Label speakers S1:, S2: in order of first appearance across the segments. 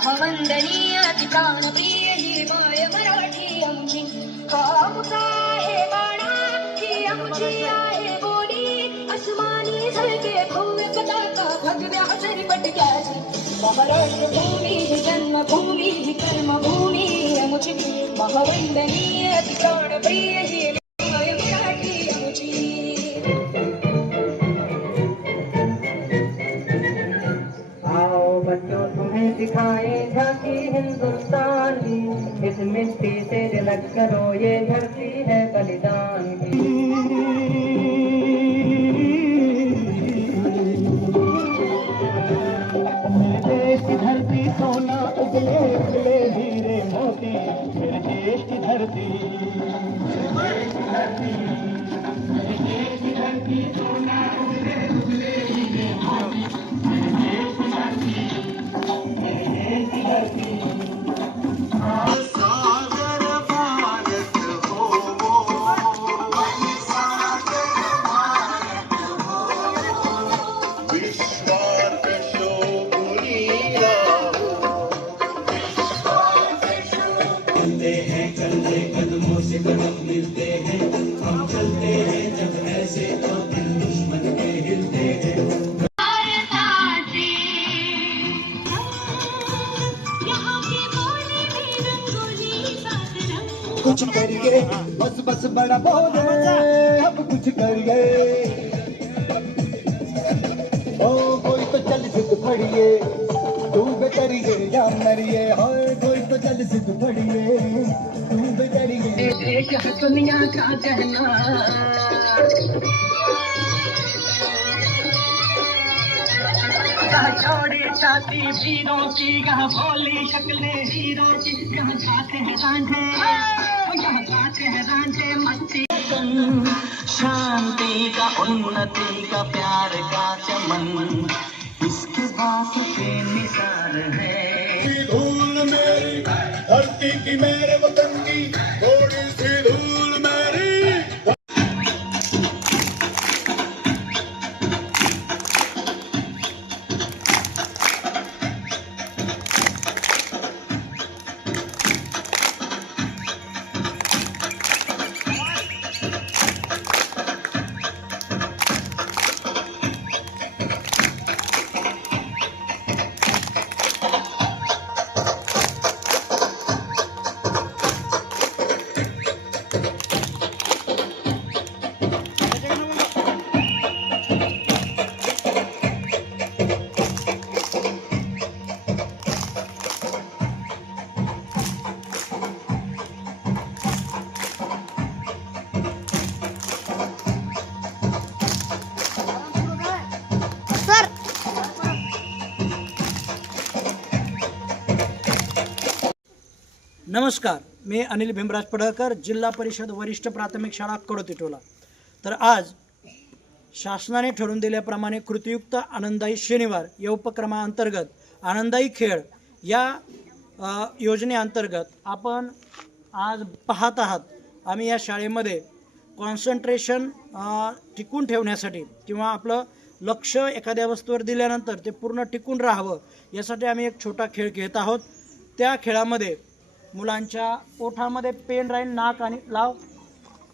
S1: महावंदनीय अति प्राणप्रिय ही माय मराठी आमची हा आमचा आहे बाणा ही आमची आहे बोली अस्मानी झळके भव्य पताका भगव्या हसरी पटक्याची महाराष्ट्र भूमी ही जन्मभूमी ही कर्मभूमी आमची महावंदनीय अति प्राणप्रिय
S2: करो ये धरती है बलिदान की
S3: मेरे देश की धरती सोना उगले उगले हीरे मोती मेरे देश की धरती
S4: सागर
S3: मिलते हैं हम चलते हैं जब ऐसे तो दिल दुश्मन के हिलते हैं।
S1: भारताचे यहाँ की
S3: कुछ करिए बस बस बड़ा बोले अब कुछ करिए ओ कोई तो चल सिद्ध फड़िए तू बेतरिए या मरिए होए कोई तो चल सिद्ध फड़िए बेतरिए
S2: देश है दुनिया का कहना छोड़ी छाती वीरों की यहाँ भोली शक्लें हीरों की यहाँ जाते हैं रांझे यहाँ जाते हैं रांझे मस्ती शांति का उन्नति का प्यार का चमन इसके पास निसार है
S4: धूल मेरी धरती की मेरे वतन की
S5: नमस्कार मी अनिल भीमराज पडळकर जिल्हा परिषद वरिष्ठ प्राथमिक शाळा कडोतीटोला. तर आज शासनाने ठरवून दिल्याप्रमाणे कृतियुक्त आनंददायी शनिवार या उपक्रमाअंतर्गत आनंददायी खेळ या योजनेअंतर्गत आपण आज पाहत आहात. आम्ही या शाळेमध्ये कॉन्सन्ट्रेशन टिकून ठेवण्यासाठी किंवा आपलं लक्ष एखाद्या वस्तूवर दिल्यानंतर ते पूर्ण टिकून राहावं यासाठी आम्ही एक छोटा खेळ घेत आहोत. त्या खेळामध्ये मुलांच्या ओठामध्ये पेन राहील नाक आणि लाव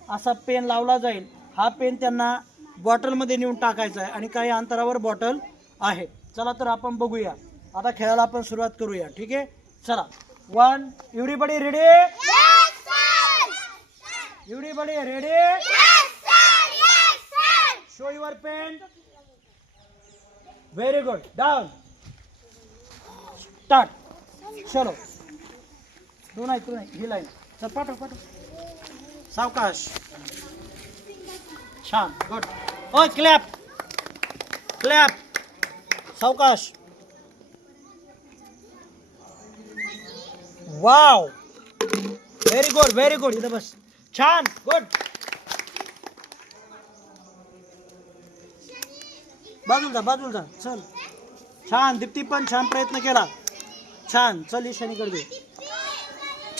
S5: असा पेन लावला जाईल. हा पेन त्यांना बॉटलमध्ये नेऊन टाकायचा आहे आणि काही अंतरावर बॉटल आहे. चला तर आपण बघूया. आता खेळायला आपण सुरुवात करूया. ठीक आहे? चला. One everybody ready everybody ready show your pen very good down start चलो तू नाही तू नाही. ही लाईन. चल पाठव पाठव. सावकाश. छान गुड. ओय क्लॅप. क्लॅप. सावकाश. Wow. Very good very good इथं बस. छान गुड. बाजूला जा बाजूला जा. चल. छान दीप्ती पण छान प्रयत्न केला. छान. चल ईशानीकडे घे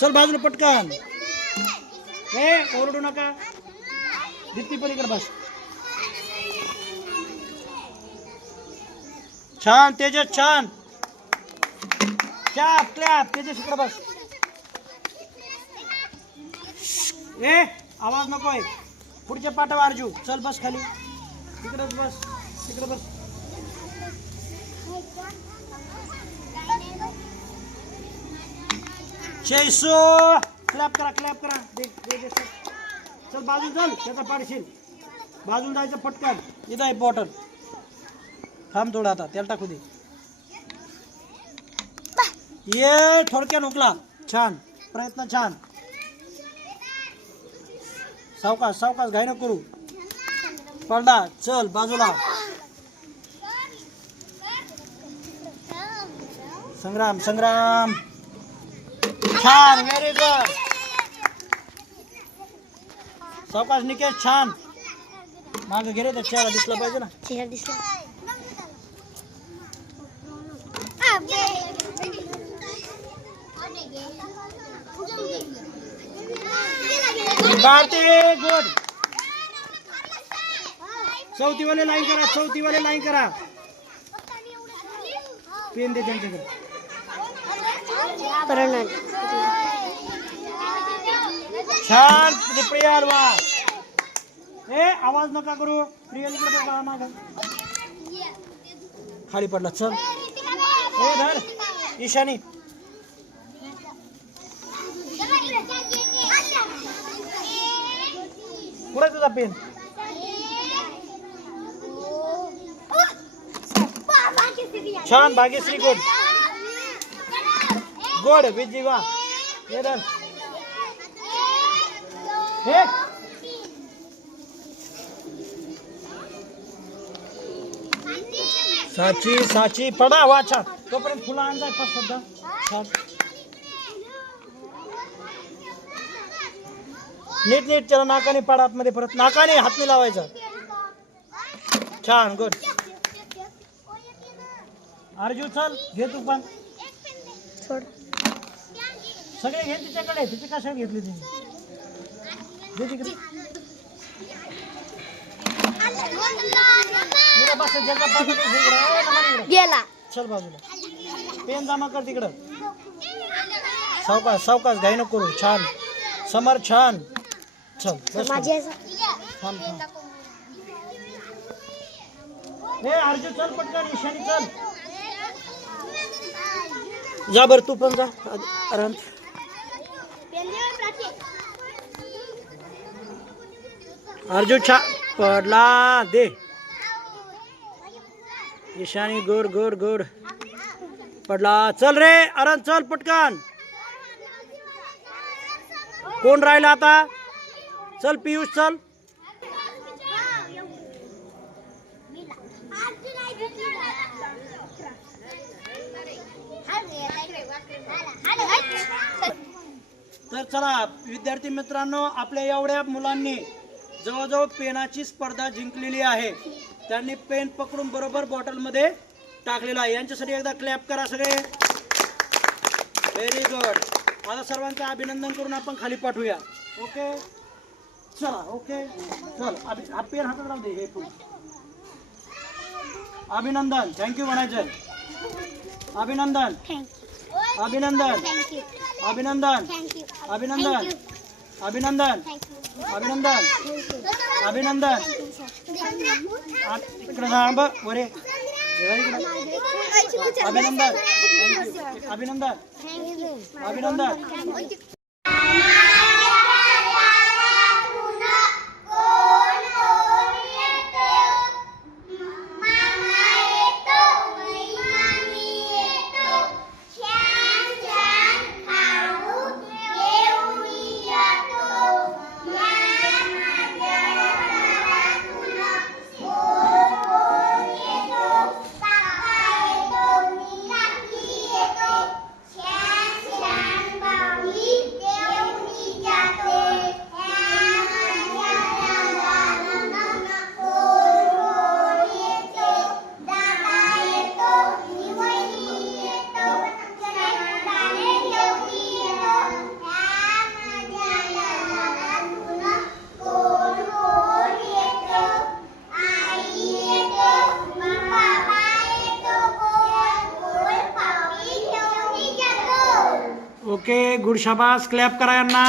S5: चल बाजूला पटकन. हे ओरडू नका. दीप्ती पलीकडे बस. छान तेजस छान. क्लॅप क्लॅप तेजस इकडे बस. ए आवाज नकोय. पुढच्या पाठावर अर्जू चल बस खाली. तिकडेच बस तिकडे बस. जयसो क्लॅप करा क्लॅप करा. चल. बाजून चल. त्याचा पाडशील. बाजून जायचं पटकन. इथं आहे बॉटल थांब थोडा आता त्याला टाकू दे. ये थोडक्यात हुकला. छान. प्रयत्न छान. सावकाश सावकाश घाई नको करू. पडला चल बाजूला. संग्राम संग्राम. छान व्हेरी गुड सावकाश निकेश छान. मागे गेले तर चेहरा दिसला पाहिजे ना.
S6: चेहरा दिसला.
S5: भारती गुड चौथीवाले लाईन करा चौथीवाले लाईन करा. पेन दे त्यांच्याकडे.
S6: प्रणाली
S5: छान प्रिया वा ए आवाज नका करू. प्रियल इकडे खाली पडला चल. हो धर. ईशानी. कुठे तुझा पेन छान भाग्यश्री गुड गुड विजी वा. धर हे. साची साची पडा वा छान. तोपर्यंत फुलं आणजाय पाच सध्या नीट नीट त्याला नाकाने पाडा आतमध्ये परत. नाकाने हात नाही लावायचा. छान गुड. अर्जू चल घे तू पण.
S6: सोड.
S5: सगळे घे तिच्याकडे तिचे कशाला घेतली तिने.
S6: गेला.
S5: चल बाजूला. पेन जमा कर तिकडं. सावकाश सावकाश घाई नको करू. छान. समर छान. चल थांब थांब. ए अर्जुन चल पटकन ईशानी चल. जा बर तू पण जा. आराम. अर्जुन छा पडला दे. ईशानी गोड गोड गोड पडला. चल रे अरण चल पटकन. कोण राहिला आता? चल पियुष चल. तर चला विद्यार्थी मित्रांनो आपल्या एवढ्या मुलांनी जवळजवळ पेनाची स्पर्धा जिंकलेली आहे. त्यांनी पेन पकडून बरोबर बॉटलमध्ये टाकलेला आहे. यांच्यासाठी एकदा क्लॅप करा सगळे. व्हेरी गुड आता सर्वांचं अभिनंदन करून आपण खाली पाठवूया. ओके चला ओके चल हा पेन हातात राहू दे हे अभिनंदन. थँक्यू म्हणायचं अभिनंदन. अभिनंदन. अभिनंदन. अभिनंदन. अभिनंदन. अभिनंदन. अभिनंदन. इकडे थांब वरे. अभिनंदन. अभिनंदन. अभिनंदन.
S7: गुड शाबास क्लॅप करा यांना.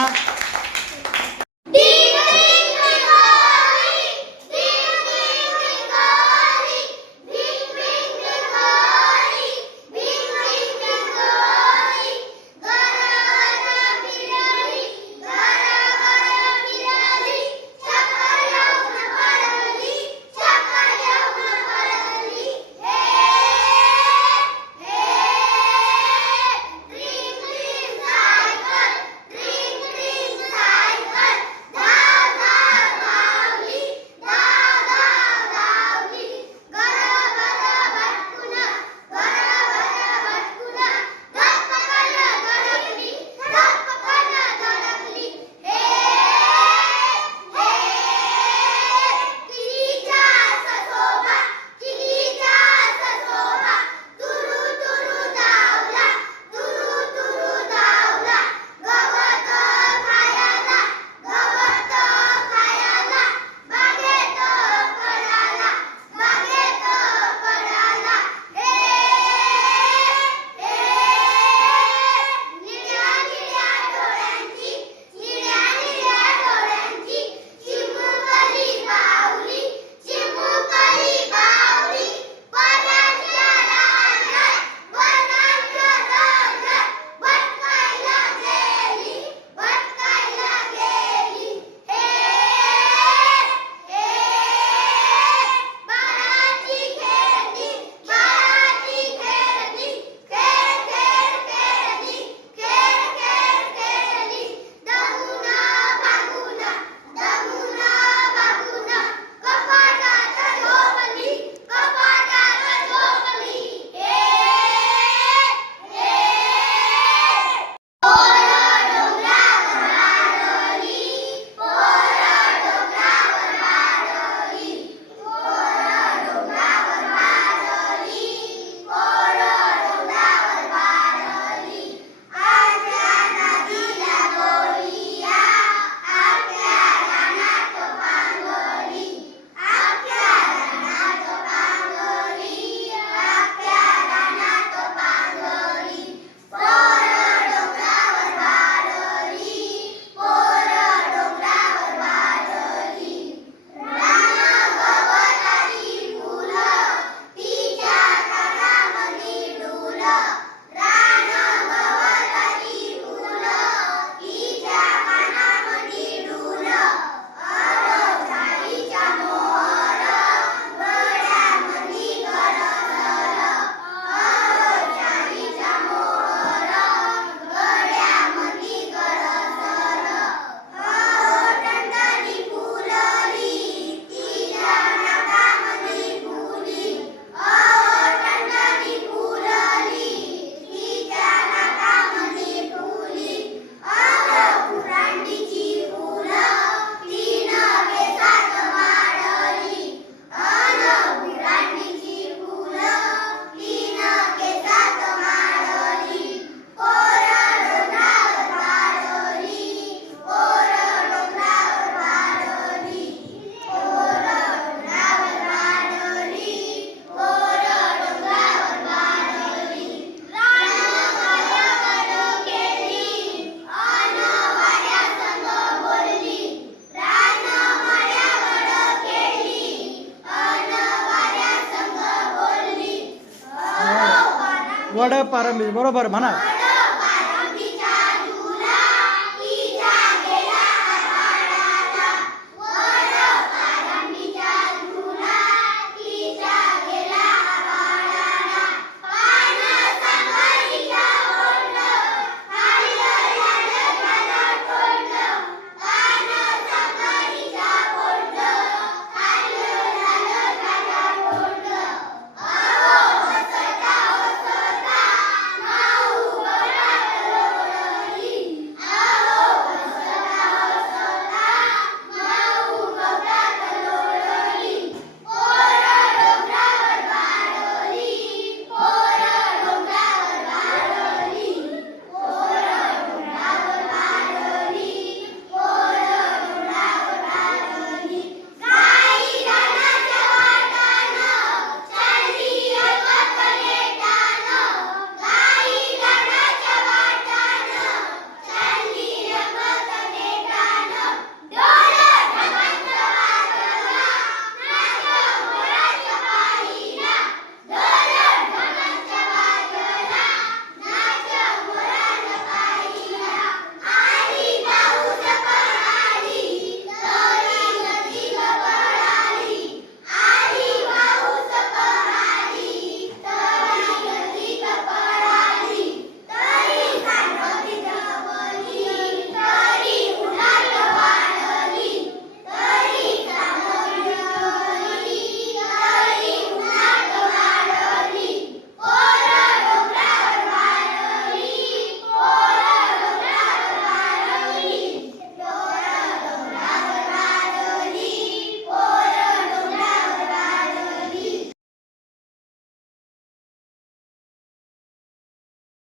S7: वड पारंबी बरोबर म्हणा.